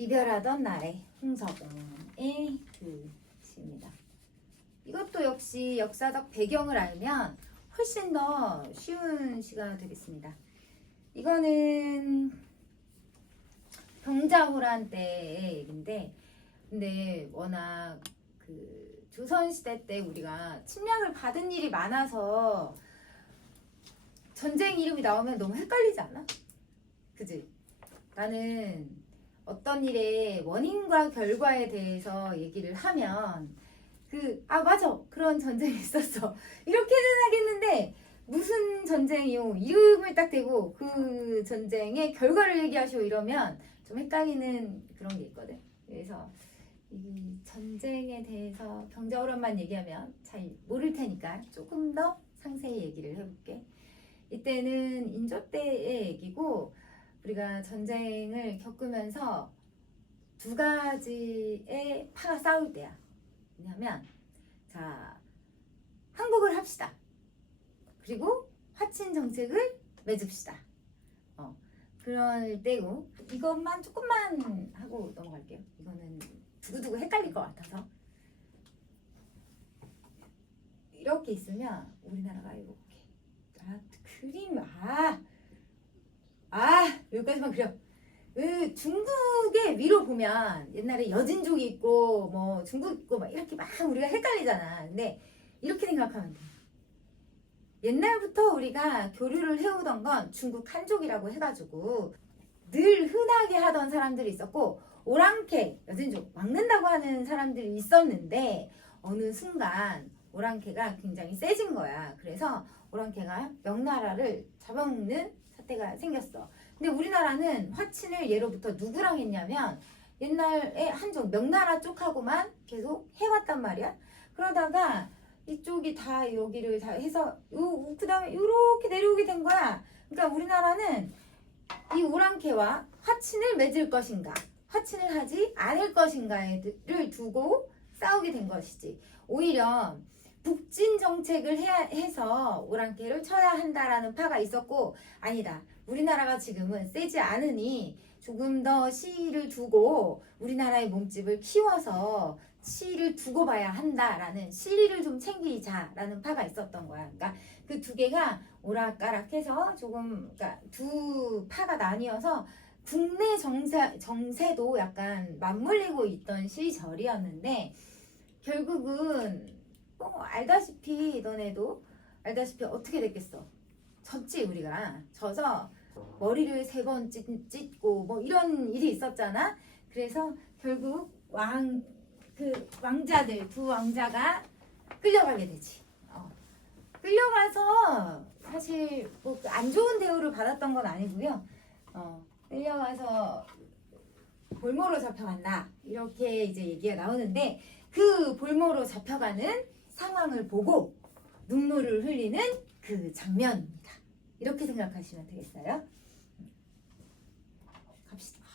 이별하던 날의 홍서봉의 그 시입니다. 이것도 역시 역사적 배경을 알면 훨씬 더 쉬운 시가 되겠습니다. 이거는 병자호란 때의 얘기인데, 근데 워낙 그 조선시대 때 우리가 침략을 받은 일이 많아서 전쟁 이름이 나오면 너무 헷갈리지 않아? 그지? 나는 어떤 일의 원인과 결과에 대해서 얘기를 하면 맞아, 그런 전쟁이 있었어, 이렇게는 하겠는데 무슨 전쟁이요? 이름을 딱 대고 그 전쟁의 결과를 얘기하시오 이러면 좀 헷갈리는 그런 게 있거든. 그래서 이 전쟁에 대해서 병자호란만 얘기하면 잘 모를 테니까 조금 더 상세히 얘기를 해볼게. 이때는 인조 때의 얘기고, 우리가 전쟁을 겪으면서 두 가지의 파가 싸울 때야. 왜냐면 자, 항복을 합시다. 그리고 화친 정책을 맺읍시다. 그럴 때고, 이것만 조금만 하고 넘어갈게요. 이거는 두고두고 헷갈릴 것 같아서. 이렇게 있으면 우리나라가 이거 그림 여기까지만 그려. 중국의 위로 보면 옛날에 여진족이 있고 뭐 중국 있고 막 이렇게 막 우리가 헷갈리잖아. 근데 이렇게 생각하면 돼. 옛날부터 우리가 교류를 해오던 건 중국 한족이라고 해가지고 늘 흔하게 하던 사람들이 있었고, 오랑캐, 여진족 막는다고 하는 사람들이 있었는데 어느 순간 오랑캐가 굉장히 세진 거야. 그래서 오랑캐가 명나라를 잡아먹는 사태가 생겼어. 근데 우리나라는 화친을 예로부터 누구랑 했냐면 옛날에 한족 명나라 쪽하고만 계속 해왔단 말이야. 그러다가 이쪽이 다 여기를 다 해서 그 다음에 이렇게 내려오게 된 거야. 그러니까 우리나라는 이 오랑캐와 화친을 맺을 것인가, 화친을 하지 않을 것인가를 두고 싸우게 된 것이지. 오히려 북진 정책을 해서 오랑캐를 쳐야 한다라는 파가 있었고, 아니다, 우리나라가 지금은 세지 않으니 조금 더 시를 두고 우리나라의 몸집을 키워서 시를 두고 봐야 한다라는, 시리를 좀 챙기자라는 파가 있었던 거야. 그러니까 그 두 개가 오락가락해서 조금, 그러니까 두 파가 나뉘어서 국내 정세도 약간 맞물리고 있던 시절이었는데, 결국은 알다시피, 너네도 알다시피 어떻게 됐겠어? 졌지. 우리가 져서 머리를 3번 찢고 뭐 이런 일이 있었잖아. 그래서 결국 왕자들, 두 왕자가 끌려가게 되지. 끌려가서 사실 뭐 안 좋은 대우를 받았던 건 아니고요. 끌려가서 볼모로 잡혀간다, 이렇게 이제 얘기가 나오는데, 그 볼모로 잡혀가는 상황을 보고 눈물을 흘리는 그 장면입니다. 이렇게 생각하시면 되겠어요. 갑시다.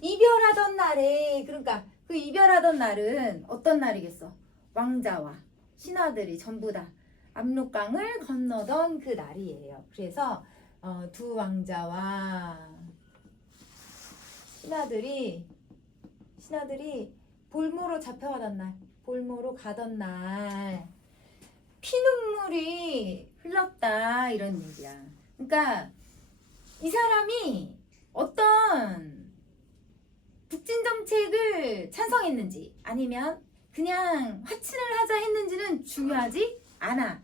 이별하던 날에, 그러니까 그 이별하던 날은 어떤 날이겠어? 왕자와 신하들이 전부 다 압록강을 건너던 그 날이에요. 그래서 두 왕자와 신하들이 볼모로 잡혀가던 날, 볼모로 가던 날 피눈물이 흘렀다, 이런 얘기야. 그러니까 이 사람이 어떤 북진 정책을 찬성했는지 아니면 그냥 화친을 하자 했는지는 중요하지 않아.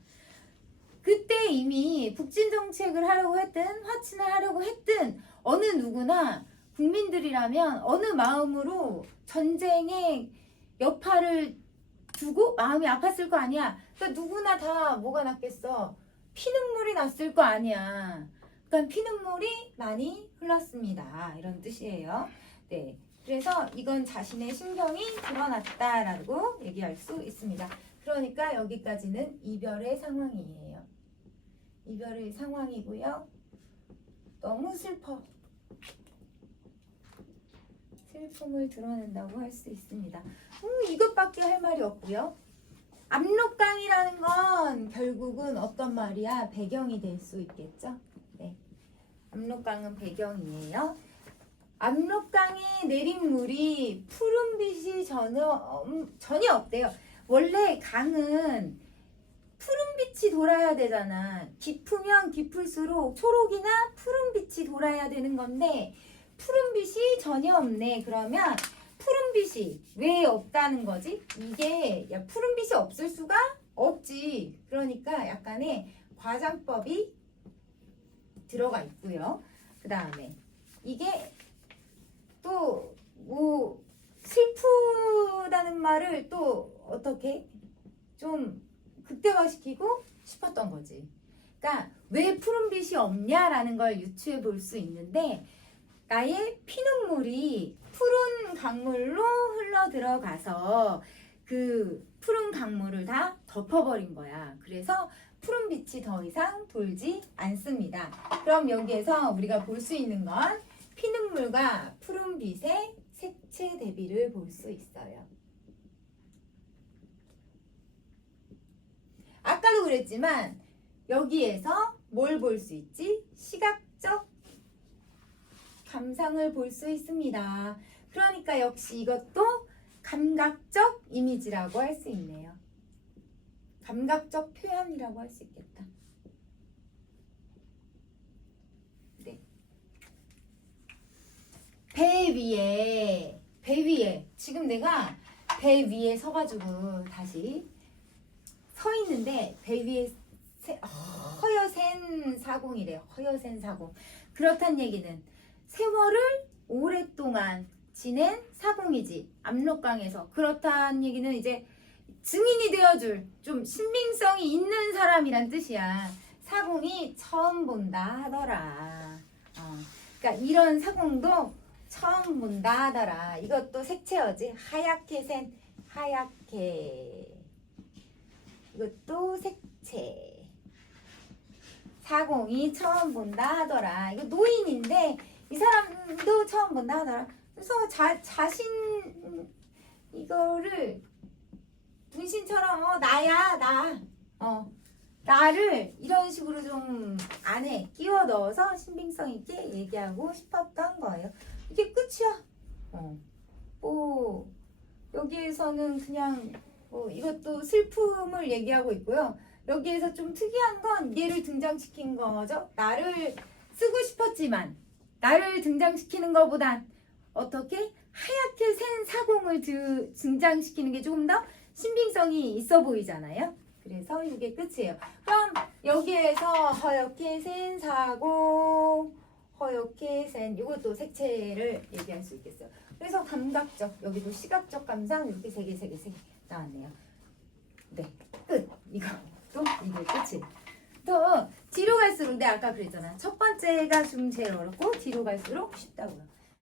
그때 이미 북진 정책을 하려고 했든 화친을 하려고 했든 어느 누구나 국민들이라면 어느 마음으로 전쟁의 여파를 두고 마음이 아팠을 거 아니야. 그러니까 누구나 다 뭐가 났겠어? 피눈물이 났을 거 아니야. 그러니까 피눈물이 많이 흘렀습니다, 이런 뜻이에요. 네, 그래서 이건 자신의 심경이 드러났다라고 얘기할 수 있습니다. 그러니까 여기까지는 이별의 상황이에요. 이별의 상황이고요. 너무 슬퍼. 슬픔을 드러낸다고 할 수 있습니다. 이것밖에 할 말이 없고요. 압록강이라는 건 결국은 어떤 말이야? 배경이 될 수 있겠죠? 네, 압록강은 배경이에요. 압록강에 내린 물이 푸른빛이 전혀 없대요. 원래 강은 푸른빛이 돌아야 되잖아. 깊으면 깊을수록 초록이나 푸른빛이 돌아야 되는 건데 푸른빛이 전혀 없네. 그러면 푸른빛이 왜 없다는 거지? 이게 야, 푸른빛이 없을 수가 없지. 그러니까 약간의 과장법이 들어가 있고요. 그 다음에 이게 또 뭐 슬프다는 말을 또 어떻게 좀 극대화시키고 싶었던 거지. 그러니까 왜 푸른빛이 없냐라는 걸 유추해 볼 수 있는데 나의 피눈물이 푸른 강물로 흘러 들어가서 그 푸른 강물을 다 덮어버린 거야. 그래서 푸른빛이 더 이상 돌지 않습니다. 그럼 여기에서 우리가 볼 수 있는 건 피눈물과 푸른빛의 색채 대비를 볼 수 있어요. 아까도 그랬지만 여기에서 뭘 볼 수 있지? 시각적 감상을 볼 수 있습니다. 그러니까 역시 이것도 감각적 이미지라고 할 수 있네요. 감각적 표현이라고 할 수 있겠다. 네. 배 위에 지금 내가 배 위에 서가지고 다시 서 있는데 배 위에 허여센 사공이래요. 허여센 사공. 그렇단 얘기는 세월을 오랫동안 지낸 사공이지. 압록강에서. 그렇단 얘기는 이제 증인이 되어줄 좀 신빙성이 있는 사람이란 뜻이야. 사공이 처음 본다 하더라. 그러니까 이런 사공도 처음 본다 하더라. 이것도 색채어지. 하얗게 센 하얗게. 이것도 색채. 사공이 처음 본다 하더라. 이거 노인인데 이 사람도 처음 본다 하더라. 그래서 자신 이거를 분신처럼 나야 나 나를 이런 식으로 좀 안에 끼워 넣어서 신빙성 있게 얘기하고 싶었던 거예요. 이게 끝이야. 뭐 여기에서는 그냥 이것도 슬픔을 얘기하고 있고요. 여기에서 좀 특이한 건 얘를 등장시킨 거죠. 나를 쓰고 싶었지만 나를 등장시키는 것보단 어떻게 하얗게 센 사공을 등장시키는 게 조금 더 신빙성이 있어 보이잖아요. 그래서 이게 끝이에요. 그럼 여기에서 허옇게 센 사공, 허옇게 센 이것도 색채를 얘기할 수 있겠어요. 그래서 감각적, 여기도 시각적 감상 이렇게 세 개 나왔네요. 네, 끝. 이게 끝이. 또 뒤로 갈수록 내가 아까 그랬잖아. 첫 번째가 좀 제일 어렵고 뒤로 갈수록 쉽다고요.